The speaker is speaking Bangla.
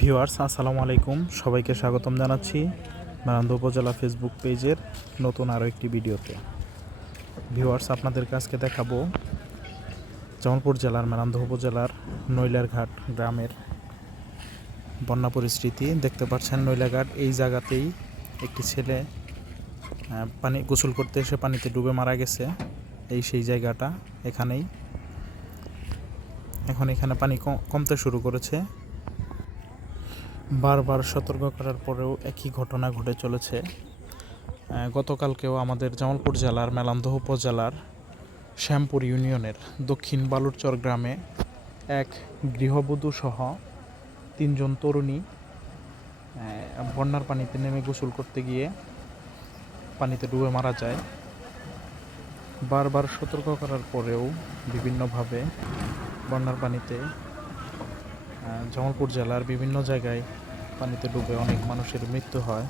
ভিউয়ার্স আসসালামু আলাইকুম, সবাইকে স্বাগতম জানাচ্ছি মেরান্দহ উপজেলা ফেসবুক পেজের নতুন আরও একটি ভিডিওতে। ভিউয়ার্স, আপনাদের কাছকে দেখাবো জামালপুর জেলার মেরান্দহ উপজেলার নৈলারঘাট গ্রামের বন্যা পরিস্থিতি। দেখতে পাচ্ছেন নৈলাঘাট, এই জায়গাতেই একটি ছেলে পানি গোসল করতে এসে পানিতে ডুবে মারা গেছে। সেই জায়গাটা এখানেই। এখন এখানে পানি কমতে শুরু করেছে। বারবার সতর্ক করার পরেও একই ঘটনা ঘটে চলেছে। গতকালকেও আমাদের জামালপুর জেলার মেরান্দহ উপজেলার শ্যামপুর ইউনিয়নের দক্ষিণ বালুরচর গ্রামে এক গৃহবধূ সহ 3 জন তরুণী বন্যার পানিতে নেমে গোসল করতে গিয়ে পানিতে ডুবে মারা যায়। বারবার সতর্ক করার পরেও বিভিন্নভাবে বন্যার পানিতে জামালপুর জেলার বিভিন্ন জায়গায় পানিতে ডুবে অনেক মানুষের মৃত্যু হয়।